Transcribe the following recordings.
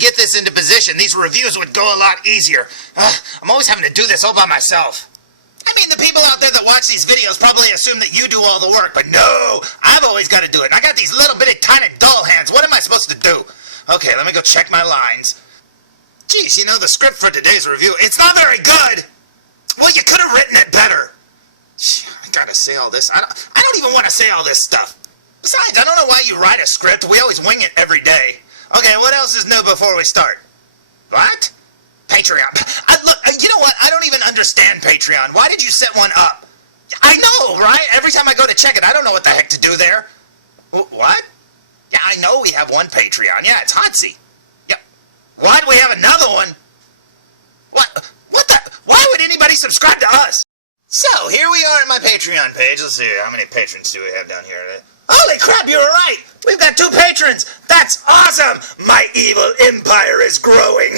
get this into position, these reviews would go a lot easier. I'm always having to do this all by myself. I mean, the people out there that watch these videos probably assume that you do all the work, but no, I've always got to do it. And I got these little bitty tiny doll hands. What am I supposed to do? Okay, let me go check my lines. Geez, you know, the script for today's review, it's not very good. Well, you could have written it better. I gotta say all this. I don't even want to say all this stuff. Besides, I don't know why you write a script. We always wing it every day. Okay, what else is new before we start? What? Patreon. Look, you know what? I don't even understand Patreon. Why did you set one up? I know, right? Every time I go to check it, I don't know what the heck to do there. What? Yeah, I know we have one Patreon. Yeah, it's Hotsy. Yeah. Why do we have another one? What? What the? Why would anybody subscribe to us? So, here we are at my Patreon page. Let's see, how many patrons do we have down here? Holy crap, you were right! We've got 2 patrons! That's awesome! My evil empire is growing!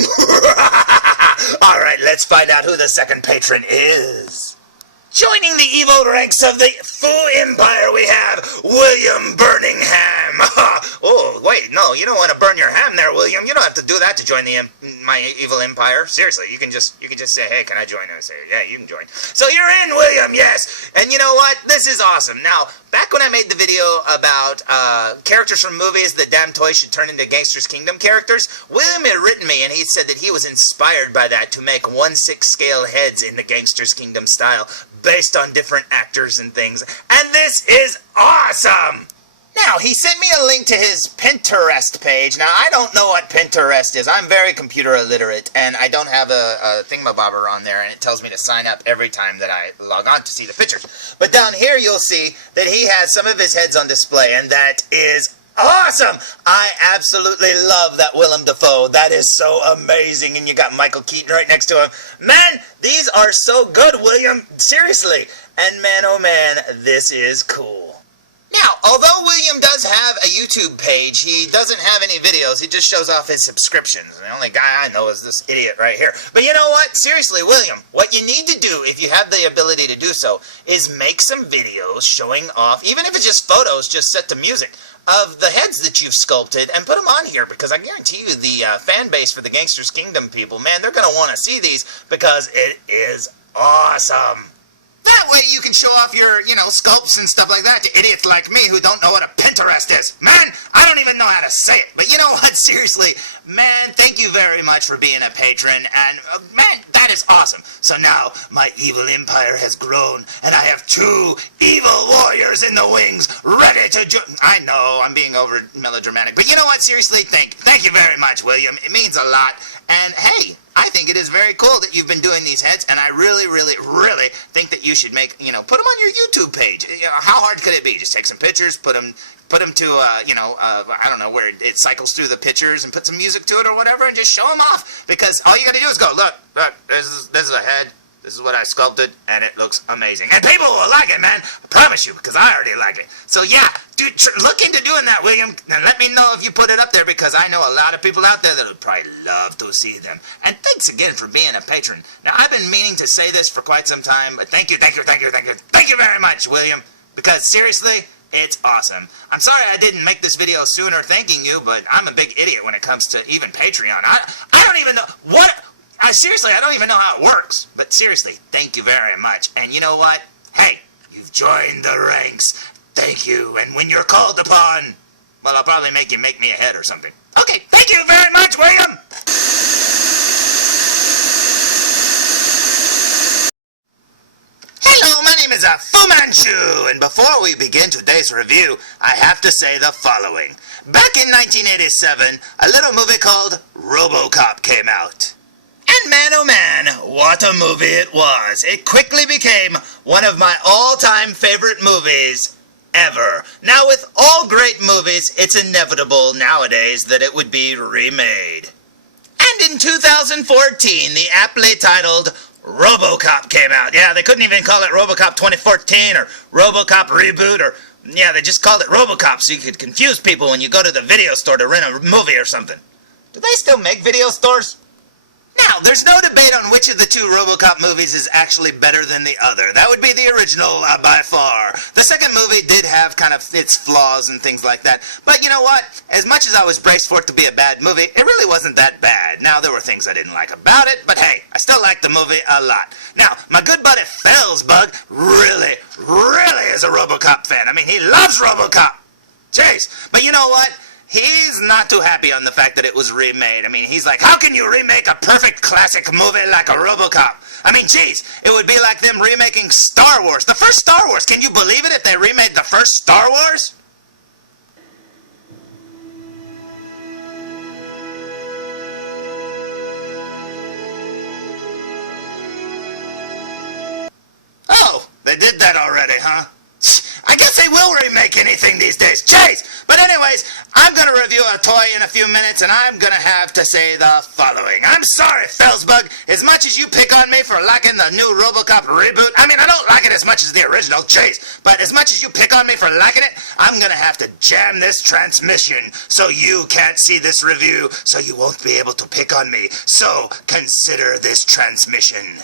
Alright, let's find out who the second patron is. Joining the evil ranks of the Foo Empire, we have William Birmingham. Oh, wait, no, you don't want to burn your ham there, William. You don't have to do that to join my evil empire. Seriously, you can just say, hey, can I join? And I say, yeah, you can join. So you're in, William, yes. And you know what? This is awesome. Now, back when I made the video about characters from movies that damn toys should turn into Gangster's Kingdom characters, William had written me, and he said that he was inspired by that to make 1/6 scale heads in the Gangster's Kingdom style, based on different actors and things, and this is awesome! Now, he sent me a link to his Pinterest page. Now, I don't know what Pinterest is. I'm very computer illiterate, and I don't have a thingamabobber on there, and it tells me to sign up every time that I log on to see the pictures. But down here, you'll see that he has some of his heads on display, and that is awesome! I absolutely love that Willem Dafoe. That is so amazing. And you got Michael Keaton right next to him. Man, these are so good, William. Seriously. And man, oh man, this is cool. Now, although William does have a YouTube page, he doesn't have any videos. He just shows off his subscriptions. The only guy I know is this idiot right here. But you know what? Seriously, William, what you need to do, if you have the ability to do so, is make some videos showing off, even if it's just photos, just set to music, of the heads that you've sculpted, and put them on here, because I guarantee you the fan base for the Gangster's Kingdom people, man, they're going to want to see these, because it is awesome. That way you can show off your, sculpts and stuff like that to idiots like me who don't know what a Pinterest is. Man, I don't even know how to say it. But you know what? Seriously, man, thank you very much for being a patron. And, man, that is awesome. So now my evil empire has grown, and I have 2 evil warriors in the wings ready to join. I know, I'm being over melodramatic. But you know what? Seriously, thank you very much, William. It means a lot. And, hey, I think it is very cool that you've been doing these heads, and I really, really, really think that you should make, put them on your YouTube page. How hard could it be? Just take some pictures, put them to, I don't know, where it cycles through the pictures and put some music to it or whatever, and just show them off. Because all you got to do is go, look, this is a head. This is what I sculpted, and it looks amazing. And people will like it, man. I promise you, because I already like it. So, yeah, dude, look into doing that, William. And let me know if you put it up there, because I know a lot of people out there that would probably love to see them. And thanks again for being a patron. Now, I've been meaning to say this for quite some time, but thank you very much, William. Because, seriously, it's awesome. I'm sorry I didn't make this video sooner thanking you, but I'm a big idiot when it comes to even Patreon. I don't even know what... Seriously, I don't even know how it works. But seriously, thank you very much. And you know what? Hey, you've joined the ranks. Thank you. And when you're called upon, well, I'll probably make you make me a head or something. Okay, thank you very much, William! Hello, my name is Fu Manchu, and before we begin today's review, I have to say the following. Back in 1987, a little movie called RoboCop came out. And man, oh man, what a movie it was. It quickly became one of my all-time favorite movies ever. Now, with all great movies, it's inevitable nowadays that it would be remade. And in 2014, the aptly titled RoboCop came out. Yeah, they couldn't even call it RoboCop 2014 or RoboCop Reboot or... Yeah, they just called it RoboCop so you could confuse people when you go to the video store to rent a movie or something. Do they still make video stores? Now, there's no debate on which of the two RoboCop movies is actually better than the other. That would be the original by far. The second movie did have kind of its flaws and things like that. But you know what? As much as I was braced for it to be a bad movie, it really wasn't that bad. Now, there were things I didn't like about it, but hey, I still liked the movie a lot. Now, my good buddy felzbug really is a RoboCop fan. I mean, he loves RoboCop. Jeez. But you know what? He's not too happy on the fact that it was remade. I mean, he's like, how can you remake a perfect classic movie like a RoboCop? I mean, geez, it would be like them remaking Star Wars. The first Star Wars. Can you believe it if they remade the first Star Wars? Oh, they did that already, huh? I guess they will remake anything these days. Jeez! But anyways, I'm going to review a toy in a few minutes, and I'm going to have to say the following. I'm sorry, felzbug. As much as you pick on me for liking the new RoboCop reboot, I mean, I don't like it as much as the original, jeez. But as much as you pick on me for liking it, I'm going to have to jam this transmission so you can't see this review, so you won't be able to pick on me. So, consider this transmission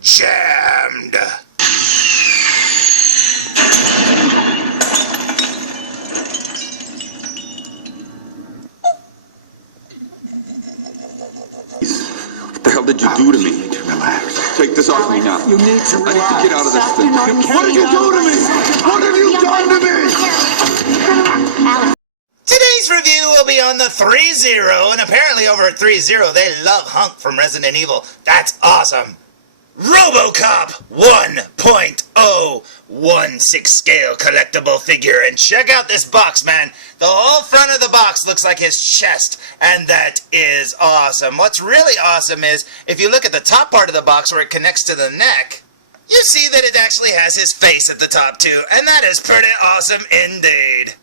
jammed. What the hell did you do to me? You need to relax. Take this off me now. You need to relax. I need to get out of this thing. What did you do to me? What have you done to me? Today's review will be on the ThreeZero, and apparently over at ThreeZero they love Hunk from Resident Evil. That's awesome. RoboCop 1.0 1/6 scale collectible figure, and check out this box, man. The whole front of the box looks like his chest, and that is awesome. What's really awesome is if you look at the top part of the box where it connects to the neck, you see that it actually has his face at the top too, and that is pretty awesome indeed.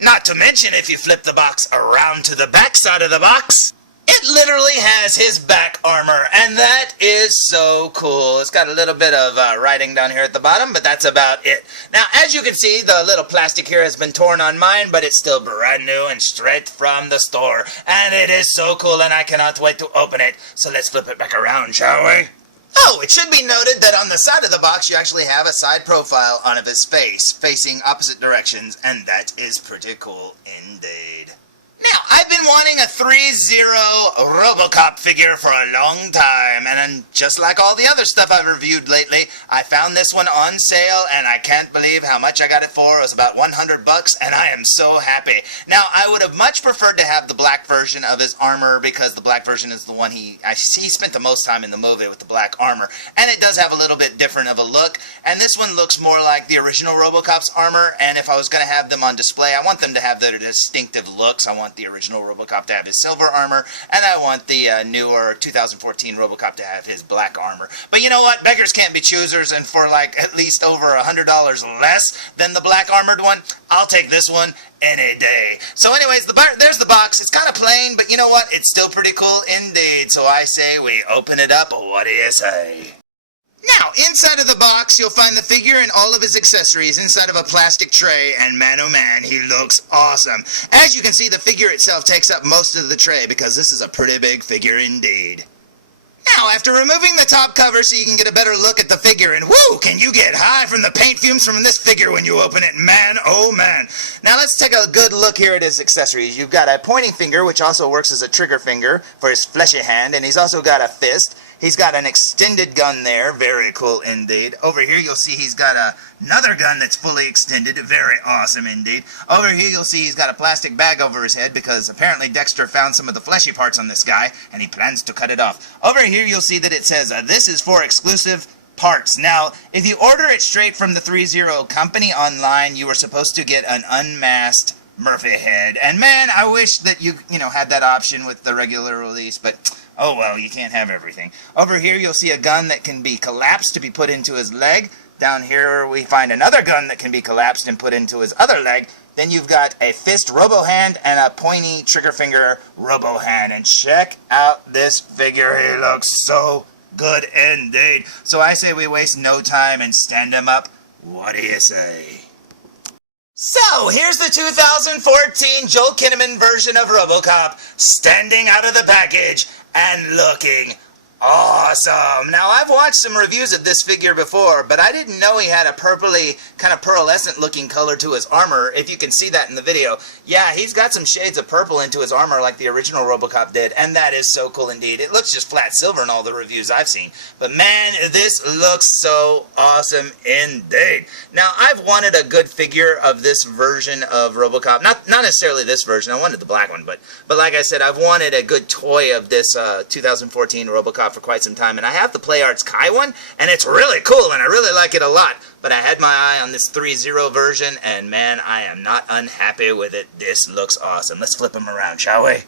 Not to mention, if you flip the box around to the back side of the box, it literally has his back armor, and that is so cool. It's got a little bit of writing down here at the bottom, but that's about it. Now, as you can see, the little plastic here has been torn on mine, but it's still brand new and straight from the store. And it is so cool, and I cannot wait to open it. So let's flip it back around, shall we? Oh, it should be noted that on the side of the box, you actually have a side profile on of his face, facing opposite directions, and that is pretty cool indeed. Now, I've been wanting a ThreeZero RoboCop figure for a long time, and just like all the other stuff I've reviewed lately, I found this one on sale, and I can't believe how much I got it for. It was about $100, and I am so happy. Now, I would have much preferred to have the black version of his armor, because the black version is the one he spent the most time in the movie with the black armor, and it does have a little bit different of a look, and this one looks more like the original RoboCop's armor, and if I was going to have them on display, I want them to have their distinctive looks. I want the original RoboCop to have his silver armor, and I want the newer 2014 RoboCop to have his black armor. But you know what? Beggars can't be choosers, and for like at least over $100 less than the black armored one, I'll take this one any day. So anyways, there's the box. It's kind of plain, but you know what? It's still pretty cool indeed. So I say we open it up. What do you say? Now, inside of the box, you'll find the figure and all of his accessories inside of a plastic tray, and man oh man, he looks awesome. As you can see, the figure itself takes up most of the tray because this is a pretty big figure indeed. Now, after removing the top cover so you can get a better look at the figure, and whoo, can you get high from the paint fumes from this figure when you open it, man, oh man. Now let's take a good look here at his accessories. You've got a pointing finger, which also works as a trigger finger for his fleshy hand, and he's also got a fist. He's got an extended gun there, very cool indeed. Over here you'll see he's got another gun that's fully extended, very awesome indeed. Over here you'll see he's got a plastic bag over his head because apparently Dexter found some of the fleshy parts on this guy and he plans to cut it off. Over here you'll see that it says, this is for exclusive parts. Now, if you order it straight from the ThreeZero company online, you were supposed to get an unmasked Murphy head. And man, I wish that you had that option with the regular release, but oh well, you can't have everything. Over here you'll see a gun that can be collapsed to be put into his leg. Down here we find another gun that can be collapsed and put into his other leg. Then you've got a fist robo hand and a pointy trigger finger robo hand. And check out this figure, he looks so good indeed. So I say we waste no time and stand him up. What do you say? So, here's the 2014 Joel Kinnaman version of RoboCop, standing out of the package and looking Awesome! Now, I've watched some reviews of this figure before, but I didn't know he had a purpley, kind of pearlescent looking color to his armor, if you can see that in the video. Yeah, he's got some shades of purple into his armor like the original RoboCop did, and that is so cool indeed. It looks just flat silver in all the reviews I've seen. But man, this looks so awesome indeed. Now, I've wanted a good figure of this version of RoboCop. Not necessarily this version, I wanted the black one, but like I said, I've wanted a good toy of this 2014 RoboCop for quite some time, and I have the PlayArts Kai one, and it's really cool, and I really like it a lot, but I had my eye on this ThreeZero version, and man, I am not unhappy with it. This looks awesome. Let's flip him around, shall we?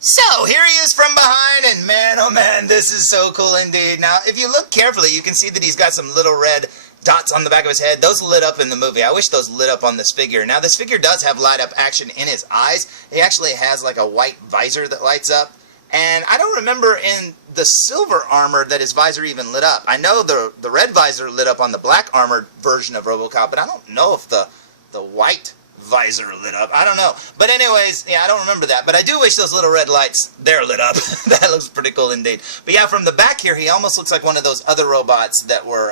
So, here he is from behind, and man, oh man, this is so cool indeed. Now, if you look carefully, you can see that he's got some little red dots on the back of his head. Those lit up in the movie. I wish those lit up on this figure. Now, this figure does have light-up action in his eyes. He actually has like a white visor that lights up. And I don't remember in the silver armor that his visor even lit up. I know the red visor lit up on the black armored version of RoboCop, but I don't know if the white visor lit up. I don't know. But anyways, yeah, I don't remember that. But I do wish those little red lights there lit up. That looks pretty cool indeed. But yeah, from the back here, he almost looks like one of those other robots that were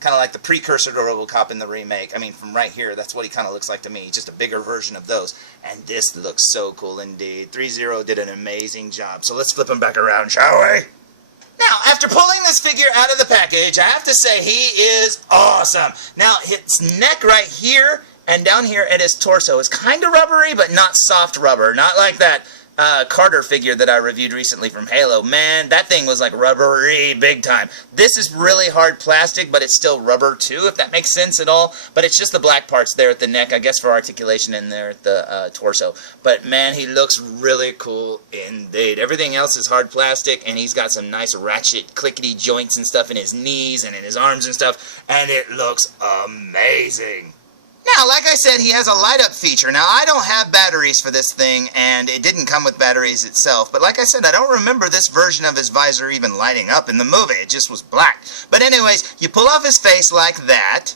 kind of like the precursor to RoboCop in the remake. I mean, from right here, that's what he kind of looks like to me. Just a bigger version of those. And this looks so cool indeed. ThreeZero did an amazing job. So let's flip him back around, shall we? Now, after pulling this figure out of the package, I have to say he is awesome. Now, his neck right here and down here at his torso is kind of rubbery, but not soft rubber. Not like that Carter figure that I reviewed recently from Halo. Man, that thing was like rubbery big time. This is really hard plastic, but it's still rubber too, if that makes sense at all. But it's just the black parts there at the neck, I guess for articulation, and there at the torso. But man, he looks really cool indeed. Everything else is hard plastic, and he's got some nice ratchet clickety joints and stuff in his knees and in his arms and stuff, and it looks amazing. Now, like I said, he has a light-up feature. Now, I don't have batteries for this thing, and it didn't come with batteries itself. But like I said, I don't remember this version of his visor even lighting up in the movie. It just was black. But anyways, you pull off his face like that,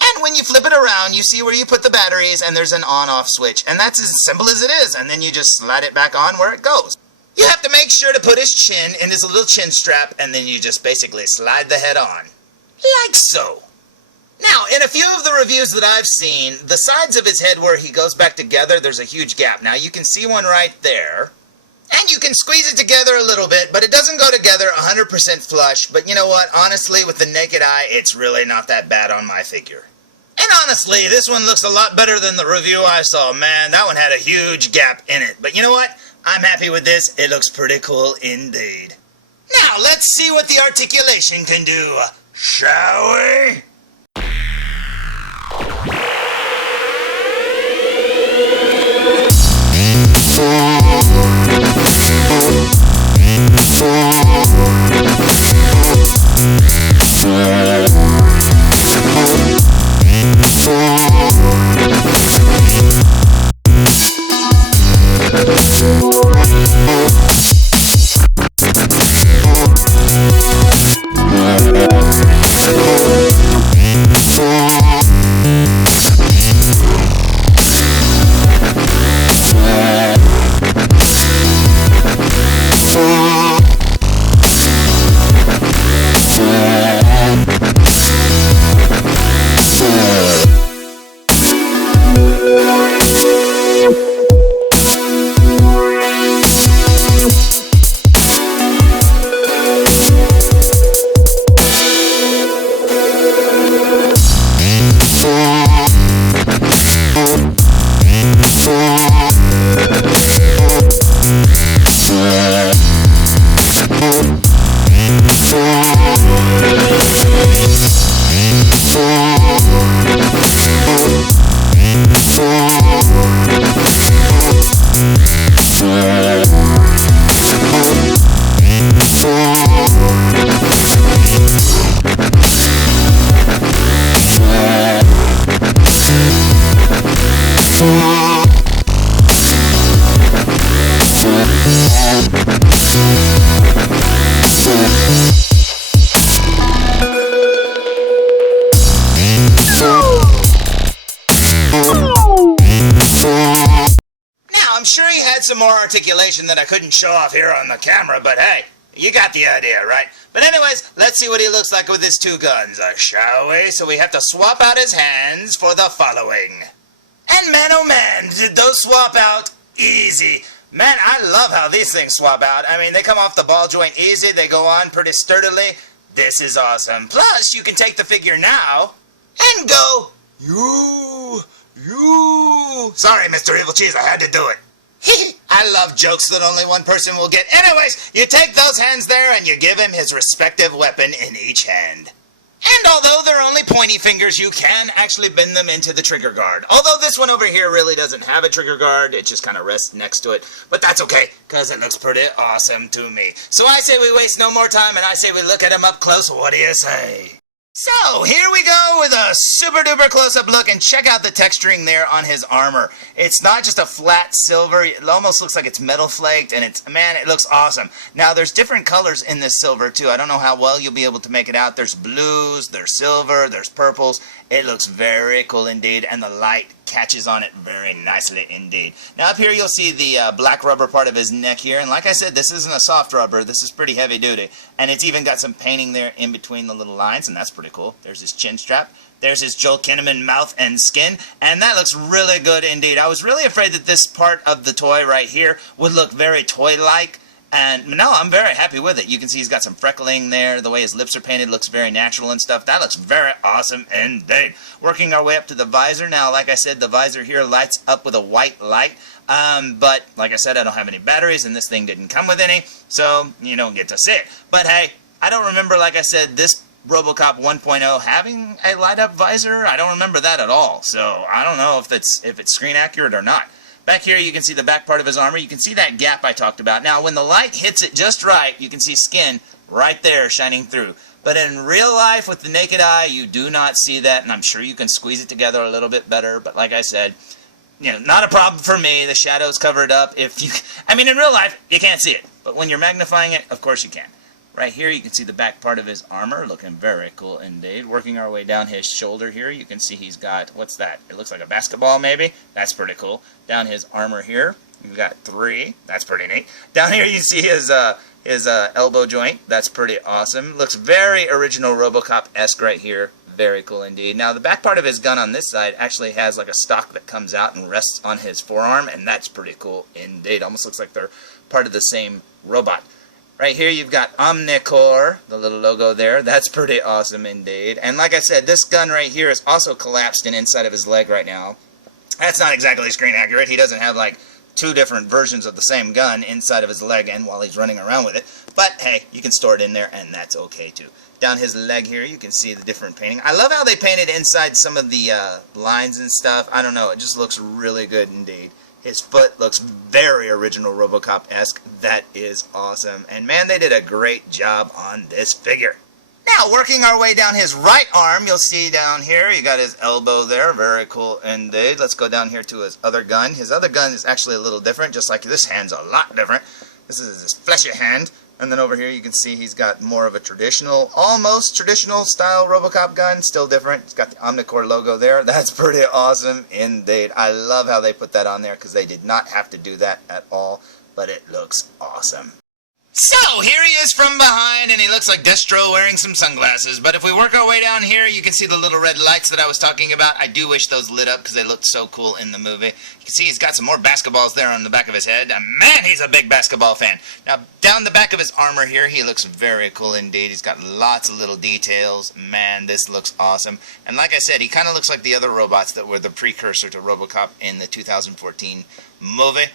and when you flip it around, you see where you put the batteries, and there's an on-off switch. And that's as simple as it is. And then you just slide it back on where it goes. You have to make sure to put his chin in his little chin strap, and then you just basically slide the head on. Like so. Now, in a few of the reviews that I've seen, the sides of his head where he goes back together, there's a huge gap. Now, you can see one right there. And you can squeeze it together a little bit, but it doesn't go together 100% flush. But you know what? Honestly, with the naked eye, it's really not that bad on my figure. And honestly, this one looks a lot better than the review I saw. Man, that one had a huge gap in it. But you know what? I'm happy with this. It looks pretty cool indeed. Now, let's see what the articulation can do. Shall we? I'm sure he had some more articulation that I couldn't show off here on the camera, but hey, You got the idea, right? But anyways, let's see what he looks like with his two guns, shall we? So we have to swap out his hands for the following. And man, oh man, did those swap out easy. Man, I love how these things swap out. I mean, they come off the ball joint easy. They go on pretty sturdily. This is awesome. Plus, you can take the figure now and go, you. Sorry, Mr. Evilcheese, I had to do it. I love jokes that only one person will get. Anyways, you take those hands there and you give him his respective weapon in each hand. And although they're only pointy fingers, you can actually bend them into the trigger guard. Although this one over here really doesn't have a trigger guard, it just kind of rests next to it. But that's okay, because it looks pretty awesome to me. So I say we waste no more time, and I say we look at him up close. What do you say? So, here we go with a super duper close-up look, and check out the texturing there on his armor. It's not just a flat silver, it almost looks like it's metal flaked, and man, it looks awesome. Now, there's different colors in this silver, too. I don't know how well you'll be able to make it out. There's blues, there's silver, there's purples. It looks very cool indeed, and the light catches on it very nicely indeed. Now, up here you'll see the black rubber part of his neck here, and like I said, this isn't a soft rubber. This is pretty heavy duty, and it's even got some painting there in between the little lines, and that's pretty cool. There's his chin strap. There's his Joel Kinnaman mouth and skin, and that looks really good indeed. I was really afraid that this part of the toy right here would look very toy-like, and no, I'm very happy with it. You can see he's got some freckling there. The way his lips are painted looks very natural and stuff. That looks very awesome indeed. Working our way up to the visor. Now, like I said, the visor here lights up with a white light. But, like I said, I don't have any batteries, and this thing didn't come with any, so you don't get to see it. But hey, I don't remember, like I said, this RoboCop 1.0 having a light-up visor. I don't remember that at all, so I don't know if it's screen accurate or not. Back here you can see the back part of his armor. You can see that gap I talked about. Now when the light hits it just right, you can see skin right there shining through. But in real life with the naked eye, you do not see that, and I'm sure you can squeeze it together a little bit better. But like I said, you know, not a problem for me. The shadows cover it up. I mean, in real life, you can't see it. But when you're magnifying it, of course you can. Right here, you can see the back part of his armor, looking very cool indeed. Working our way down his shoulder here, you can see he's got, what's that? It looks like a basketball, maybe? That's pretty cool. Down his armor here, you've got 3. That's pretty neat. Down here, you see his elbow joint. That's pretty awesome. Looks very original RoboCop-esque right here. Very cool indeed. Now, the back part of his gun on this side actually has like a stock that comes out and rests on his forearm, and that's pretty cool indeed. Almost looks like they're part of the same robot. Right here you've got Omnicore, the little logo there. That's pretty awesome indeed. And like I said, this gun right here is also collapsed in inside of his leg right now. That's not exactly screen accurate. He doesn't have like 2 different versions of the same gun inside of his leg and while he's running around with it. But hey, you can store it in there and that's okay too. Down his leg here you can see the different painting. I love how they painted inside some of the lines and stuff. I don't know, it just looks really good indeed. His foot looks very original RoboCop-esque. That is awesome. And man, they did a great job on this figure. Now, working our way down his right arm, you'll see down here, you got his elbow there. Very cool indeed. Let's go down here to his other gun. His other gun is actually a little different, just like this hand's a lot different. This is his fleshy hand. And then over here you can see he's got more of a traditional, almost traditional style RoboCop gun, still different. It's got the Omnicore logo there. That's pretty awesome indeed. I love how they put that on there because they did not have to do that at all, but it looks awesome. So, here he is from behind, and he looks like Destro wearing some sunglasses. But if we work our way down here, you can see the little red lights that I was talking about. I do wish those lit up because they looked so cool in the movie. You can see he's got some more basketballs there on the back of his head. And man, he's a big basketball fan. Now, down the back of his armor here, he looks very cool indeed. He's got lots of little details. Man, this looks awesome. And like I said, he kind of looks like the other robots that were the precursor to RoboCop in the 2014 movie.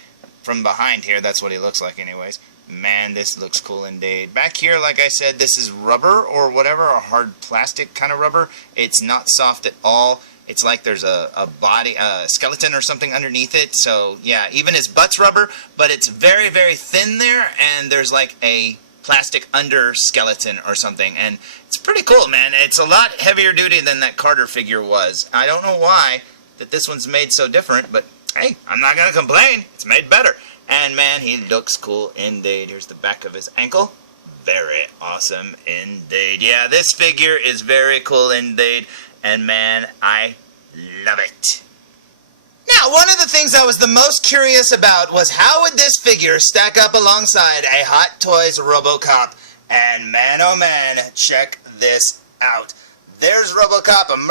From behind here, that's what he looks like anyways. Man, this looks cool indeed. Back here, like I said, this is rubber or whatever, a hard plastic kind of rubber. It's not soft at all. It's like there's a body, a skeleton or something underneath it. So, yeah, even his butt's rubber, but it's very, very thin there, and there's like a plastic under skeleton or something. And it's pretty cool, man. It's a lot heavier duty than that Carter figure was. I don't know why that this one's made so different, but hey, I'm not going to complain. It's made better. And man, he looks cool indeed. Here's the back of his ankle. Very awesome indeed. Yeah, this figure is very cool indeed. And man, I love it. Now, Now, one of the things I was the most curious about was how would this figure stack up alongside a Hot Toys RoboCop? And man, oh man, check this out. There's RoboCop and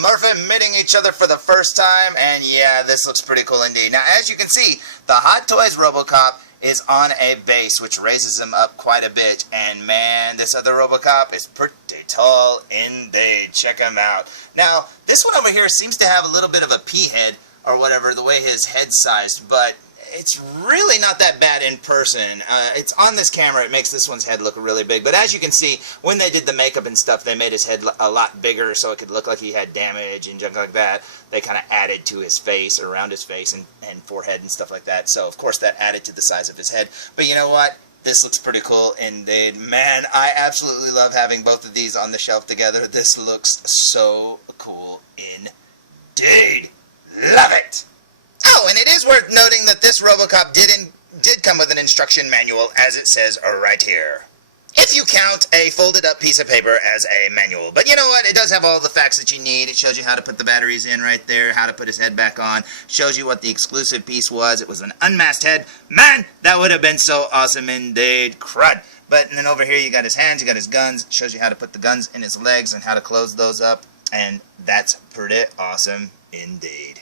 Murphy meeting each other for the first time, and yeah, this looks pretty cool indeed. Now, as you can see, the Hot Toys RoboCop is on a base, which raises him up quite a bit, and man, this other RoboCop is pretty tall indeed. Check him out. Now, this one over here seems to have a little bit of a pea head, or whatever, the way his head's sized, but it's really not that bad in person. It's on this camera, it makes this one's head look really big, but as you can see, when they did the makeup and stuff, they made his head a lot bigger so it could look like he had damage and junk like that. They kind of added to his face, around his face and forehead and stuff like that, so of course that added to the size of his head. But you know what? This looks pretty cool indeed. Man, I absolutely love having both of these on the shelf together. This looks so cool indeed. Love it! Oh, and it is worth noting that this RoboCop did come with an instruction manual, as it says right here. If you count a folded up piece of paper as a manual. But you know what? It does have all the facts that you need. It shows you how to put the batteries in right there, how to put his head back on. Shows you what the exclusive piece was. It was an unmasked head. Man, that would have been so awesome indeed. Crud. But then over here you got his hands, you got his guns. It shows you how to put the guns in his legs and how to close those up. And that's pretty awesome indeed.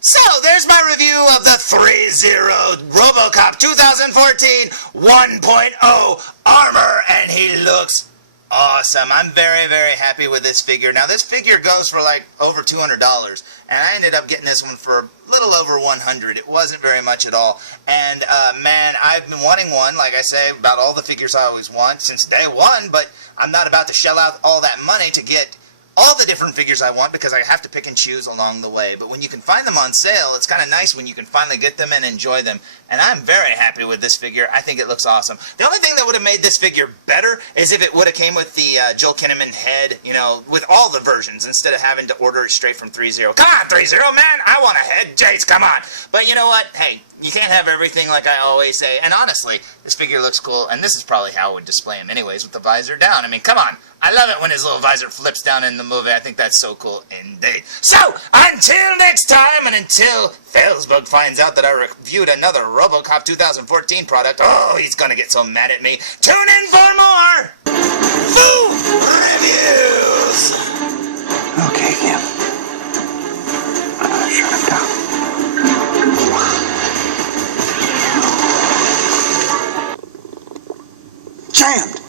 So, there's my review of the ThreeZero RoboCop 2014 1.0 armor, and he looks awesome. I'm very, very happy with this figure. Now, this figure goes for like over $200, and I ended up getting this one for a little over $100. It wasn't very much at all, and man, I've been wanting one, like I say, about all the figures I always want since day one, but I'm not about to shell out all that money to get all the different figures I want because I have to pick and choose along the way. But when you can find them on sale, it's kind of nice when you can finally get them and enjoy them. And I'm very happy with this figure. I think it looks awesome. The only thing that would have made this figure better is if it would have came with the Joel Kinnaman head, you know, with all the versions instead of having to order it straight from ThreeZero. Come on, ThreeZero, man! I want a head, Jace, come on! But you know what? Hey, you can't have everything like I always say. And honestly, this figure looks cool, and this is probably how I would display him anyways, with the visor down. I mean, come on. I love it when his little visor flips down in the movie. I think that's so cool indeed. So, until next time, and until felzbug finds out that I reviewed another RoboCop 2014 product, oh, he's gonna get so mad at me. Tune in for more Foo Reviews! Okay, Kim. Shut him down. Jammed!